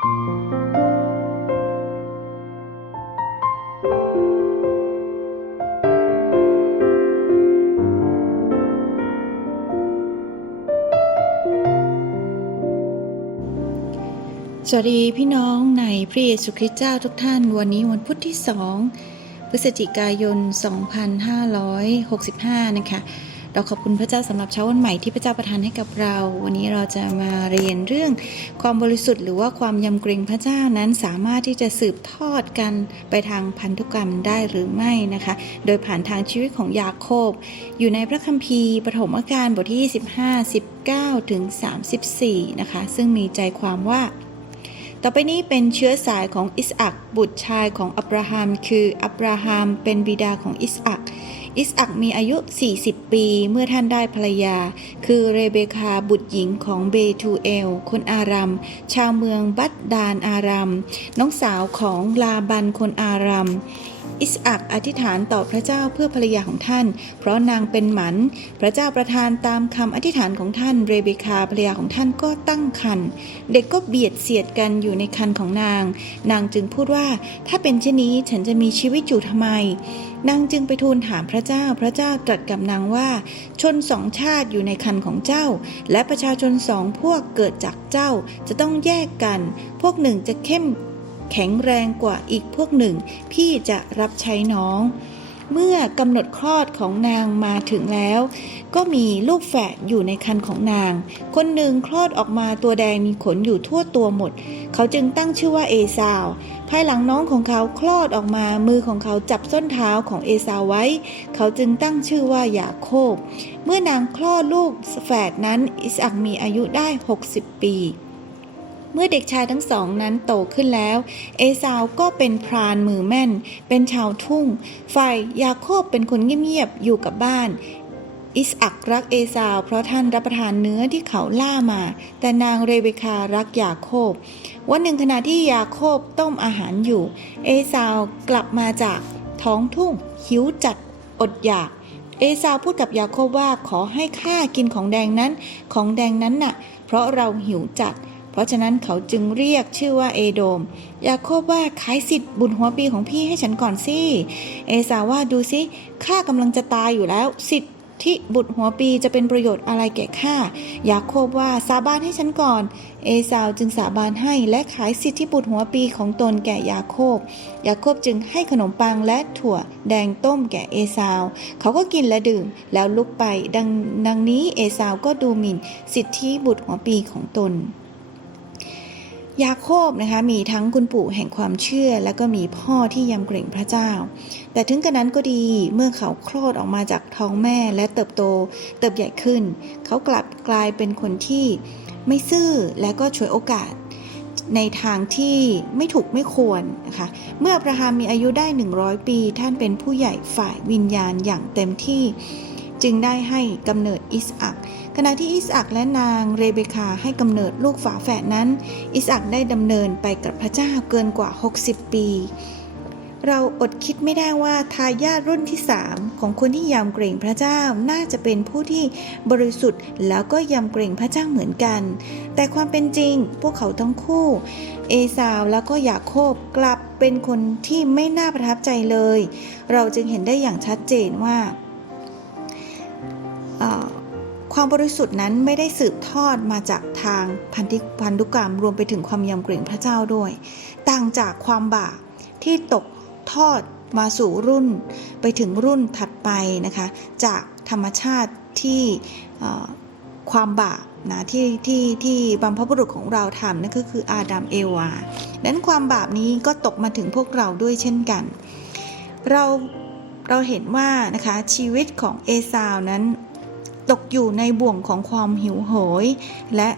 สวัสดีพี่น้องในพระเยซูคริสต์เจ้าทุกท่าน วันนี้วันพุธที่2พฤศจิกายน 2565 นะคะ เราขอบคุณพระเจ้าสำหรับเช้าวันใหม่ที่พระเจ้าประทานให้กับเรา วันนี้เราจะมาเรียนเรื่องความบริสุทธิ์หรือว่าความยำเกรงพระเจ้านั้นสามารถที่จะสืบทอดกันไปทางพันธุกรรมได้หรือไม่นะคะ โดยผ่านทางชีวิตของยาโคบ อยู่ในพระคัมภีร์ปฐมกาลบทที่ 25 19ถึง34 นะคะ ซึ่งมีใจความว่าต่อไปนี้เป็นเชื้อสายของอิสอักบุตรชายของอับราฮัม คืออับราฮัมเป็นบิดาของอิสอัก อิสอักมีอายุ 40 ปี เมื่อท่านได้ภรรยา คือเรเบคาบุตรหญิงของเบทูเอล คนอารัม ชาวเมืองบัตดานอารัม น้องสาวของลาบันคนอารัมอิสอักอธิษฐานต่อพระเจ้าเพื่อภรรยาของท่าน เพราะนางเป็นหมัน พระเจ้าประทานตามคำอธิษฐานของท่าน เรเบคาภรรยาของท่านก็ตั้งครรภ์เด็กก็เบียดเสียดกันอยู่ในคันของนาง นางจึงพูดว่าถ้าเป็นเช่นนี้ฉันจะมีชีวิตอยู่ทำไม นางจึงไปทูลถามพระเจ้า พระเจ้าตรัสกับนางว่า ชนสองชาติอยู่ในคันของเจ้า และประชาชนสองพวกเกิดจากเจ้าจะต้องแยกกัน พวกหนึ่งจะเข้ม แข็งแรงกว่าอีกพวกหนึ่งพี่จะรับใช้น้อง เมื่อกำหนดคลอดของนางมาถึงแล้ว ก็มีลูกแฝดอยู่ในคันของนาง คนหนึ่งคลอดออกมาตัวแดงมีขนอยู่ทั่วตัวหมด เขาจึงตั้งชื่อว่าเอซาวภายหลังน้องของเขาคลอดออกมามือของเขาจับส้นเท้าของเอซาวไว้ เขาจึงตั้งชื่อว่ายาโคบ เมื่อนางคลอดลูกแฝดนั้นอิสอักมีอายุได้ 60 ปี เมื่อเด็กชายทั้งสองนั้นโตขึ้นแล้ว เอซาวก็เป็นพรานมือแม่น เป็นชาวทุ่ง ฝ่ายยาโคบเป็นคนเงียบๆอยู่กับบ้าน อิสอักรักเอซาวเพราะท่านรับประทานเนื้อที่เขาล่ามา แต่นางเรเบคารักยาโคบ วันหนึ่งขณะที่ยาโคบต้มอาหารอยู่ เอซาวกลับมาจากท้องทุ่งหิวจัดอดอยากเอซาวพูดกับยาโคบว่าขอให้ข้ากินของแดงนั้น ของแดงนั้นน่ะ เพราะเราหิวจัด เพราะฉะนั้นเขาจึงเรียกชื่อว่าเอโดม ยาโคบว่าขายสิทธิ์บุญหัวปีของพี่ให้ฉันก่อนสิ เอสาว่าดูสิข้ากำลังจะตายอยู่แล้ว สิทธิบุตรหัวปีจะเป็นประโยชน์อะไรแก่ข้า ยาโคบว่าสาบานให้ฉันก่อน เอสาวจึงสาบานให้และขายสิทธิบุตรหัวปีของตนแก่ยาโคบ ยาโคบจึงให้ขนมปังและถั่วแดงต้มแก่เอสาว เขาก็กินและดื่มแล้วลุกไป ดังดังนี้เอสาวก็ดูหมิ่นสิทธิบุตรหัวปีของตน ยาโคบนะคะมีทั้งคุณปู่แห่งความเชื่อ และก็มีพ่อที่ยำเกรงพระเจ้า แต่ถึงกระนั้นก็ดีเมื่อเขาคลอดออกมาจากท้องแม่และเติบโตเติบใหญ่ขึ้น เขากลับกลายเป็นคนที่ไม่ซื่อและก็ฉวยโอกาส ในทางที่ไม่ถูกไม่ควรนะคะเมื่ออับราฮัมมีอายุได้ 100 ปี ท่านเป็นผู้ใหญ่ฝ่ายวิญญาณอย่างเต็มที่ จึงได้ให้กำเนิดอิสอัก ขณะที่อิสอักและนางเรเบคาให้กำเนิดลูกฝาแฝดนั้น อิสอักได้ดำเนินไปกับพระเจ้าเกินกว่า 60 ปี เราอดคิดไม่ได้ว่าทายาทรุ่นที่3ของคนที่ยำเกรงพระเจ้าน่าจะเป็นผู้ที่บริสุทธิ์แล้วก็ยำเกรงพระเจ้าเหมือนกัน แต่ความเป็นจริงพวกเขาทั้งคู่ เอซาวแล้วก็ยาโคบกลับเป็นคนที่ไม่น่าประทับใจเลย เราจึงเห็นได้อย่างชัดเจนว่า ความบริสุทธิ์นั้นไม่ได้สืบทอดมาจากทางพันธิพันธุกรรมรวมไปถึงความยำเกรงพระเจ้าด้วย ต่างจากความบาปที่ตกทอดมาสู่รุ่น ไปถึงรุ่นถัดไปนะคะ จากธรรมชาติที่ความบาปนะที่ที่ที่บรรพบุรุษของเราทำนั่นก็คืออาดัมเอวาดังนั้นความบาปนี้ก็ตกมาถึงพวกเราด้วยเช่นกัน เราเราเห็นว่านะคะชีวิตของเอซาวนั้น ตกอยู่ในบ่วงของความหิวโหย และ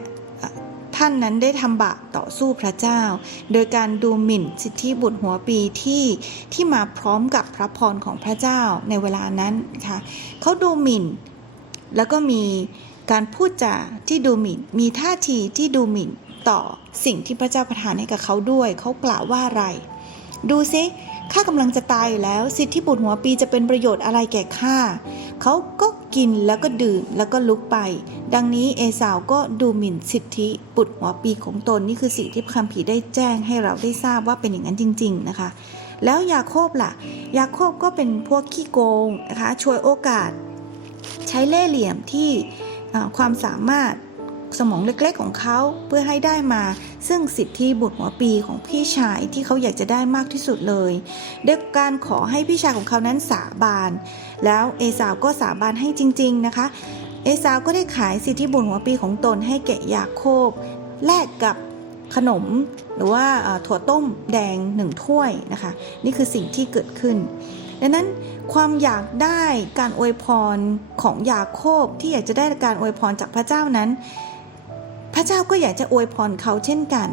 ท่านนั้นได้ทำบาปต่อสู้พระเจ้า โดยการดูหมิ่นสิทธิบุตรหัวปีที่ที่มาพร้อมกับพระพรของพระเจ้าในเวลานั้นนะคะเขาดูหมิ่น แล้วก็มีการพูดจาที่ดูหมิ่น มีท่าทีที่ดูหมิ่นต่อสิ่งที่พระเจ้าประทานให้กับเขาด้วย เขากล่าวว่าอะไร ดูซิข้ากำลังจะตายอยู่แล้ว สิทธิบุตรหัวปีจะเป็นประโยชน์อะไรแก่ข้าเขาก็ กินแล้วก็ดื่มแล้วก็ลุกไป ดังนี้เอสาวก็ดูหมิ่นสิทธิบุตรหัวปีของตนนี่คือสิ่งที่คัมภีร์ได้แจ้งให้เราได้ทราบว่าเป็นอย่างนั้นจริง ๆ นะคะ แล้วยาโคบล่ะ ยาโคบก็เป็นพวกขี้โกงนะคะช่วยโอกาส ใช้เล่ห์เหลี่ยมที่ความสามารถ สมองเล็กๆของเขาเพื่อให้ได้มา ซึ่งสิทธิบุตรหัวปีของพี่ชายที่เขาอยากจะได้มากที่สุดเลยด้วยการขอให้พี่ชายของเขานั้นสาบาน แล้วเอสาวก็สาบานให้จริง ๆนะคะ เอสาวก็ได้ขายสิทธิบุตรหัวปีของตนให้แก่ยาโคบ แลกกับขนมหรือว่าถั่วต้มแดงหนึ่งถ้วยนะคะ นี่คือสิ่งที่เกิดขึ้น ดังนั้นความอยากได้การอวยพรของยาโคบที่อยากจะได้การอวยพรจากพระเจ้านั้น พระเจ้าก็อยากจะอวยพรเขาเช่นกัน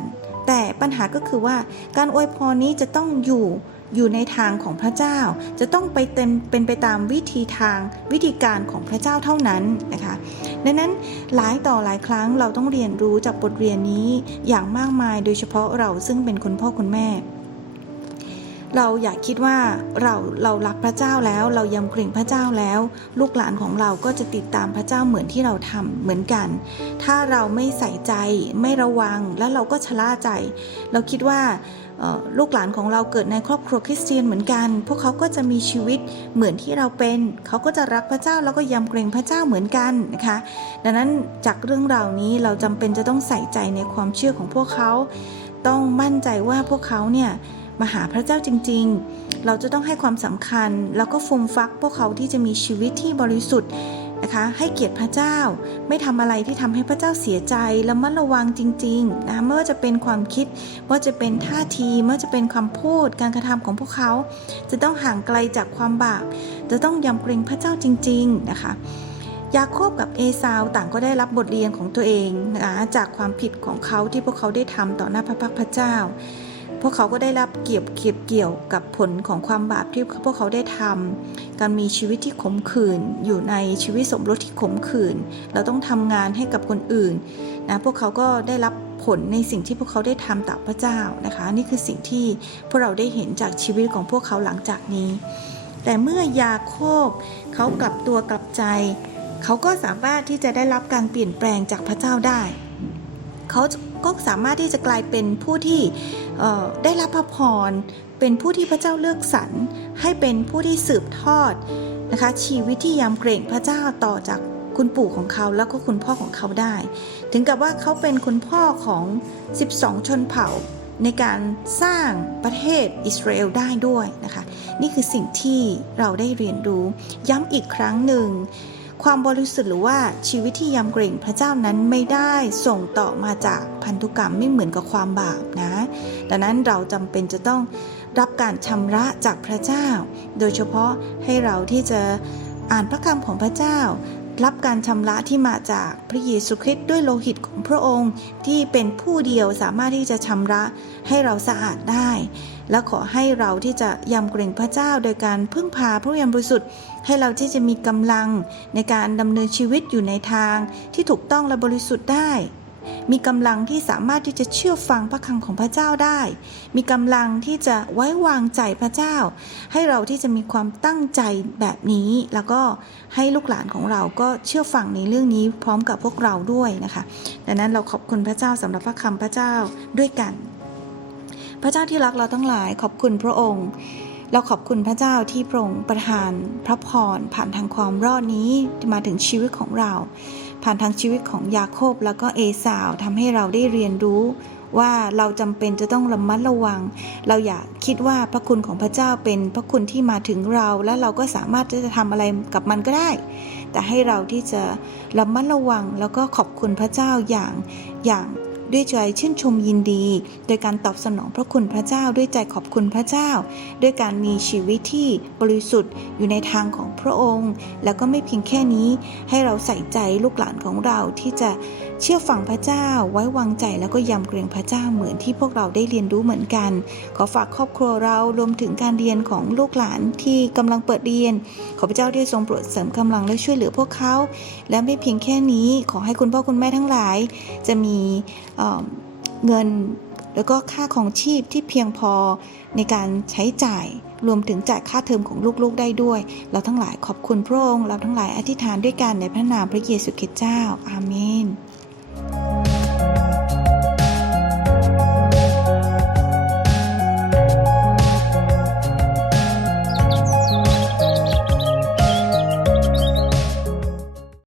แต่ปัญหาก็คือว่าการอวยพรนี้จะต้องอยู่อยู่ในทางของพระเจ้า จะต้องไปเต็มเป็นไปตามวิธีทางวิธีการของพระเจ้าเท่านั้นนะคะดังนั้นหลายต่อหลายครั้งเราต้องเรียนรู้จากบทเรียนนี้อย่างมากมายโดยเฉพาะเราซึ่งเป็นคุณพ่อคุณแม่ เราอยากคิดว่าเราเรารักพระเจ้าแล้ว เรายำเกรงพระเจ้าแล้ว ลูกหลานของเราก็จะติดตามพระเจ้าเหมือนที่เราทำเหมือนกัน ถ้าเราไม่ใส่ใจไม่ระวังแล้วเราก็ชะล่าใจ เราคิดว่าลูกหลานของเราเกิดในครอบครัวคริสเตียนเหมือนกัน พวกเขาก็จะมีชีวิตเหมือนที่เราเป็น เขาก็จะรักพระเจ้าแล้วก็ยำเกรงพระเจ้าเหมือนกันนะคะ ดังนั้นจากเรื่องราวนี้เราจำเป็นจะต้องใส่ใจในความเชื่อของพวกเขา ต้องมั่นใจว่าพวกเขาเนี่ย มาหาพระเจ้าจริง ๆ เราจะต้องให้ความสำคัญ แล้วก็ฟูมฟักพวกเขาที่จะมีชีวิตที่บริสุทธิ์นะคะให้เกียรติพระเจ้า ไม่ทำอะไรที่ทำให้พระเจ้าเสียใจและมัดระวังจริงๆนะคะไม่ว่าจะเป็นความคิดว่าจะเป็นท่าทีไม่ว่าจะเป็นคำพูดการกระทำของพวกเขา จะต้องห่างไกลจากความบาปจะต้องยำเกรงพระเจ้าจริง ๆนะคะยาโคบกับเอซาวต่างก็ได้รับบทเรียนของตัวเองนะจากความผิดของเขาที่พวกเขาได้ทำต่อหน้าพระพักพระเจ้า พวกเขาก็ได้รับเกี่ยวเก็บเกี่ยวกับผลของความบาปที่พวกเขาได้ทำการมีชีวิตที่ขมขื่นอยู่ในชีวิตสมรสที่ขมขื่นเราต้องทำงานให้กับคนอื่นนะพวกเขาก็ได้รับผลในสิ่งที่พวกเขาได้ทำต่อพระเจ้านะคะ นี่คือสิ่งที่พวกเราได้เห็นจากชีวิตของพวกเขาหลังจากนี้ แต่เมื่อยาโคบเขากลับตัวกลับใจ เขาก็สามารถที่จะได้รับการเปลี่ยนแปลงจากพระเจ้าได้ เขา ก็สามารถที่จะกลายเป็นผู้ที่ได้รับพระพร เป็นผู้ที่พระเจ้าเลือกสรรให้เป็นผู้ที่สืบทอดนะคะชีวิตที่ยำเกรงพระเจ้าต่อจากคุณปู่ของเขาแล้วก็คุณพ่อของเขาได้ ถึงกับว่าเขาเป็นคุณพ่อของ 12 ชนเผ่าในการสร้างประเทศอิสราเอลได้ด้วยนะคะ นี่คือสิ่งที่เราได้เรียนรู้ย้ำอีกครั้งหนึ่ง ความบริสุทธิ์หรือว่าชีวิตที่ยำเกรงพระเจ้านั้นไม่ได้ส่งต่อมาจากพันธุกรรมไม่เหมือนกับความบาปนะ ดังนั้นเราจำเป็นจะต้องรับการชำระจากพระเจ้า โดยเฉพาะให้เราที่จะอ่านพระคำของพระเจ้า รับการชำระที่มาจากพระเยซูคริสต์ด้วยโลหิตของพระองค์ที่เป็นผู้เดียวสามารถที่จะชำระให้เราสะอาดได้ และขอให้เราที่จะยำเกรงพระเจ้าโดยการพึ่งพาพระวิญญาณบริสุทธิ์ให้เราที่จะมีกำลังในการดำเนินชีวิตอยู่ในทางที่ถูกต้องและบริสุทธิ์ได้ มีกำลังที่สามารถที่จะเชื่อฟังพระคำของพระเจ้าได้ มีกำลังที่จะไว้วางใจพระเจ้า ให้เราที่จะมีความตั้งใจแบบนี้ แล้วก็ให้ลูกหลานของเราก็เชื่อฟังในเรื่องนี้พร้อมกับพวกเราด้วยนะคะดังนั้นเราขอบคุณพระเจ้าสำหรับพระคำพระเจ้าด้วยกัน พระเจ้าที่รักเราทั้งหลายขอบคุณพระองค์เราขอบคุณพระเจ้าที่พระองค์ประทานพระพรผ่านทางความรอดนี้มาถึงชีวิตของเรา ผ่านทางชีวิตของยาโคบแล้วก็เอสาวทำให้เราได้เรียนรู้ว่าเราจำเป็นจะต้องระมัดระวัง เราอย่าคิดว่าพระคุณของพระเจ้าเป็นพระคุณที่มาถึงเรา และเราก็สามารถที่จะทำอะไรกับมันก็ได้ แต่ให้เราที่จะระมัดระวังแล้วก็ขอบคุณพระเจ้าอย่างอย่าง ด้วยใจชื่นชมยินดี โดยการตอบสนองพระคุณพระเจ้าด้วยใจขอบคุณพระเจ้า ด้วยการมีชีวิตที่บริสุทธิ์อยู่ในทางของพระองค์ แล้วก็ไม่เพียงแค่นี้ให้เราใส่ใจลูกหลานของเราที่จะ เชื่อฟังพระเจ้าไว้วางใจแล้วก็ยำเกรงพระเจ้าเหมือนที่พวกเราได้เรียนรู้เหมือนกัน ขอฝากครอบครัวเรารวมถึงการเรียนของลูกหลานที่กำลังเปิดเรียน ขอพระเจ้าได้ทรงโปรดเสริมกำลังและช่วยเหลือพวกเขา และไม่เพียงแค่นี้ ขอให้คุณพ่อคุณแม่ทั้งหลาย จะมีเเงินแล้วก็ค่าของชีพที่เพียงพอในการใช้จ่ายรวมถึงจ่ายค่าเทอมของลูกๆได้ด้วย เราทั้งหลายขอบคุณพระองค์เราทั้งหลายอธิษฐานด้วยกันในพระนามพระเยซูคริสต์เจ้า อาเมน